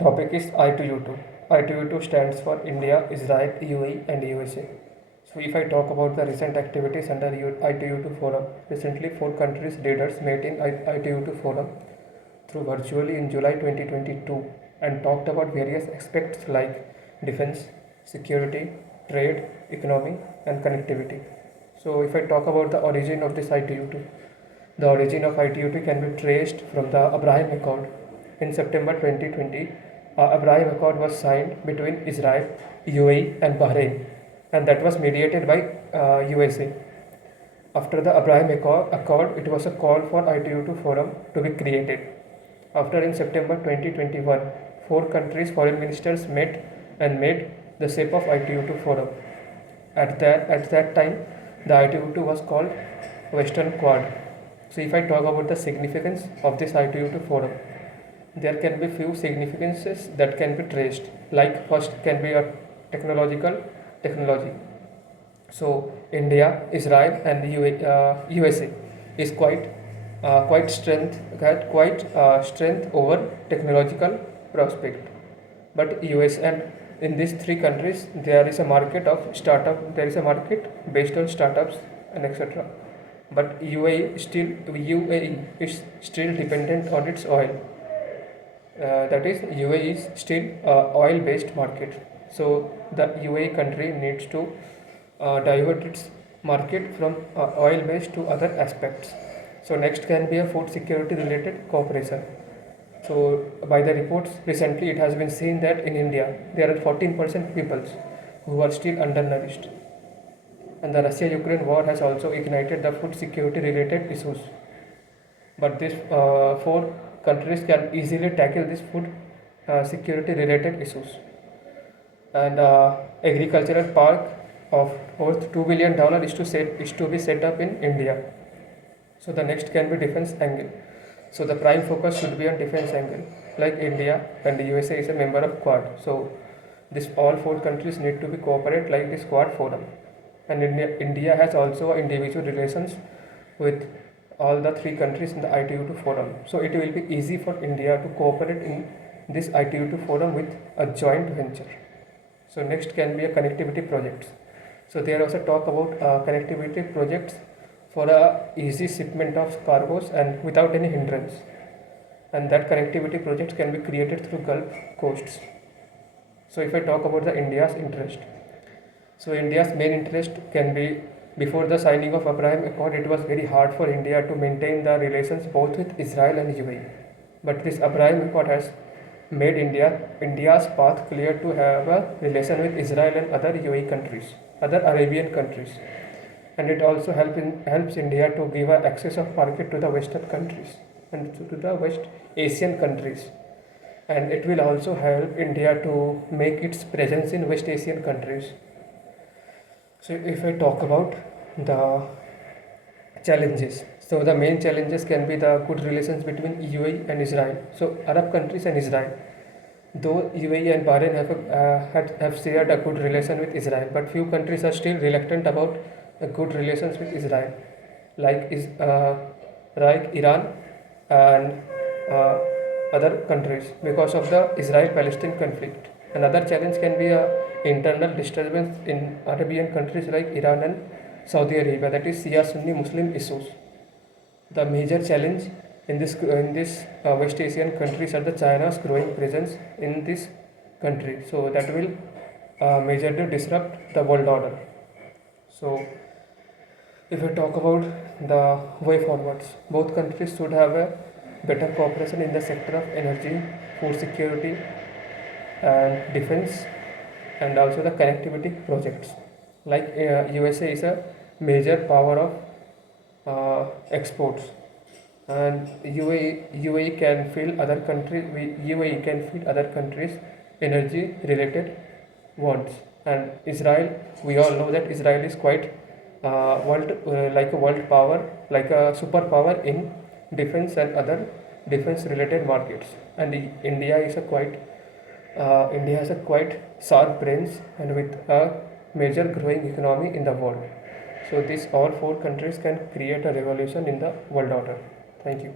Topic is I2U2. I2U2 stands for India, Israel, UAE, and USA. So, if I talk about the recent activities under I2U2 forum, recently four countries' leaders met in I2U2 forum through virtually in July 2022 and talked about various aspects like defense, security, trade, economy, and connectivity. So, if I talk about the origin of this I2U2, the origin of ITUT can be traced from the Abraham Accord. In September 2020, Abraham Accord was signed between Israel, UAE, and Bahrain, and that was mediated by USA. After the Abraham Accord, it was a call for ITU2 forum to be created. After in September 2021, four countries' foreign ministers met and made the shape of ITU2 forum. At that time, the ITU2 was called Western Quad. So if I talk about the significance of this ITU2 forum, there can be few significances that can be traced. Like first can be a technology. So India, Israel, and USA is quite strength over technological prospect. But US and in these three countries there is a market of startup. There is a market based on startups and etc. But UAE is still dependent on its oil. That is, UAE is still oil-based market. So the UAE country needs to divert its market from oil-based to other aspects. So next can be a food security related cooperation. So by the reports recently, it has been seen that in India there are 14% people who are still undernourished, and the Russia-Ukraine war has also ignited the food security related issues. But these four countries can easily tackle these food security related issues. And agricultural park of worth $2 billion is to be set up in India. So the next can be defense angle. So the prime focus should be on defense angle. Like India and the USA is a member of Quad. So this all four countries need to be cooperate like this Quad forum. And India has also individual relations with all the three countries in the ITU2 forum. So it will be easy for India to cooperate in this ITU2 forum with a joint venture. So next can be a connectivity projects. So there also talk about connectivity projects for a easy shipment of cargos and without any hindrance. And that connectivity projects can be created through Gulf coasts. So if I talk about the India's interest, so India's main interest can be before the signing of Abraham Accord, it was very hard for India to maintain the relations both with Israel and UAE. But this Abraham Accord has made India's path clear to have a relation with Israel and other UAE countries, other Arabian countries. And it also helps India to give access of market to the Western countries and to the West Asian countries. And it will also help India to make its presence in West Asian countries. So if I talk about the challenges, so the main challenges can be the good relations between UAE and Israel. So Arab countries and Israel, though UAE and Bahrain have shared a good relation with Israel, but few countries are still reluctant about good relations with Israel, like Iran and other countries because of the Israel-Palestine conflict. Another challenge can be a internal disturbance in Arabian countries like Iran and Saudi Arabia, that is Shia Sunni Muslim issues. The major challenge in this West Asian countries are the China's growing presence in this country. So that will majorly disrupt the world order. So if we talk about the way forwards, both countries should have a better cooperation in the sector of energy, food security, and defense, and also the connectivity projects. Like USA is a major power of exports, and UAE can fill other countries. UAE can feed other countries energy related wants, and Israel. We all know that Israel is quite like a world power, like a superpower in defense and other defense related markets. And India has a quite sharp brains and with a major growing economy in the world. So these all four countries can create a revolution in the world order. Thank you.